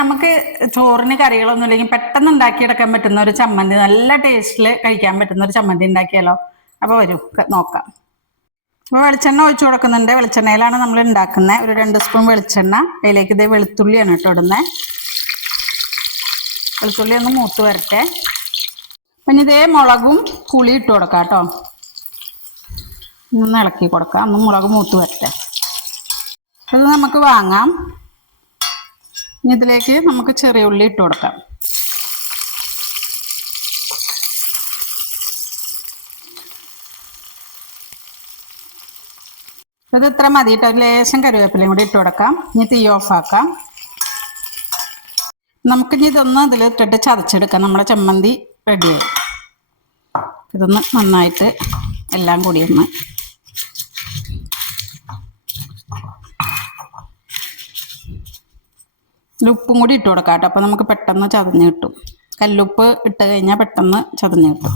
നമുക്ക് ചോറിന് കറികളൊന്നും ഇല്ലെങ്കിൽ പെട്ടെന്ന് ഉണ്ടാക്കിയെടുക്കാൻ പറ്റുന്ന ഒരു ചമ്മന്തി, നല്ല ടേസ്റ്റിൽ കഴിക്കാൻ പറ്റുന്ന ഒരു ചമ്മന്തി ഉണ്ടാക്കിയാലോ? അപ്പോൾ വരൂ നോക്കാം. അപ്പോൾ വെളിച്ചെണ്ണ ഒഴിച്ചു കൊടുക്കുന്നുണ്ട്. വെളിച്ചെണ്ണയിലാണ് നമ്മൾ ഉണ്ടാക്കുന്നത്. ഒരു 2 സ്പൂൺ വെളിച്ചെണ്ണ. അതിലേക്ക് ഇതേ വെളുത്തുള്ളിയാണ് കേട്ടോ ഇടുന്നത്. വെളുത്തുള്ളി ഒന്ന് മൂത്ത് വരട്ടെ. പിന്നെ ഇതേ മുളകും പുളി ഇട്ട് കൊടുക്കാം കേട്ടോ. ഒന്ന് ഇളക്കി കൊടുക്കാം. ഒന്ന് മുളക് മൂത്ത് വരട്ടെ. ഇത് നമുക്ക് വാങ്ങാം. ഇനി ഇതിലേക്ക് നമുക്ക് ചെറിയ ഉള്ളി ഇട്ട് കൊടുക്കാം. ഇത് ഇത്ര മതി കേട്ടോ. ലേശം കറിവേപ്പിലയും കൂടി ഇട്ട് കൊടുക്കാം. ഇനി തീ ഓഫാക്കാം. നമുക്കിനി ഇതൊന്ന് ഇതിലിട്ടിട്ട് ചതച്ചെടുക്കാം. നമ്മുടെ ചമ്മന്തി റെഡിയായി. ഇതൊന്ന് നന്നായിട്ട് എല്ലാം കൂടി ഒന്ന് ഉപ്പും കൂടി ഇട്ട് കൊടുക്കാം കേട്ടോ. അപ്പോൾ നമുക്ക് പെട്ടെന്ന് ചതഞ്ഞ് കിട്ടും. കല്ലുപ്പ് ഇട്ട് കഴിഞ്ഞാൽ പെട്ടെന്ന് ചതഞ്ഞ് കിട്ടും.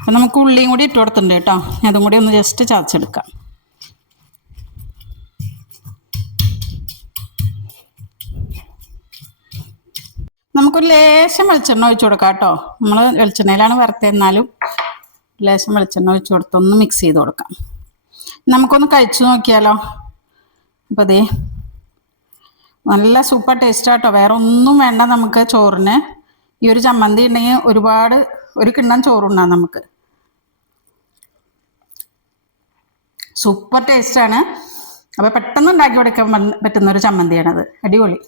അപ്പം നമുക്ക് ഉള്ളിയും കൂടി ഇട്ട് കൊടുത്തിട്ടുണ്ട് കേട്ടോ. അതും കൂടി ഒന്ന് ജസ്റ്റ് ചതച്ചെടുക്കാം. നമുക്കൊരു ലേശം വെളിച്ചെണ്ണ ഒഴിച്ചു കൊടുക്കാം കേട്ടോ. നമ്മൾ വെളിച്ചെണ്ണയിലാണ് വറുത്തെന്നാലും ലേശം വെളിച്ചെണ്ണ ഒഴിച്ചു കൊടുത്ത് ഒന്ന് മിക്സ് ചെയ്ത് കൊടുക്കാം. നമുക്കൊന്ന് കഴിച്ചു നോക്കിയാലോ? അപ്പോൾ അതേ നല്ല സൂപ്പർ ടേസ്റ്റ് ആട്ടോ. വേറെ ഒന്നും വേണ്ട നമുക്ക് ചോറിന്. ഈ ഒരു ചമ്മന്തി ഉണ്ടെങ്കിൽ ഒരു കിണ്ണം ചോറുണ്ടാകും നമുക്ക്. സൂപ്പർ ടേസ്റ്റാണ്. അപ്പോൾ പെട്ടെന്ന് ഉണ്ടാക്കി കൊടുക്കാൻ പറ്റുന്നൊരു ചമ്മന്തിയാണത്. അടിപൊളി.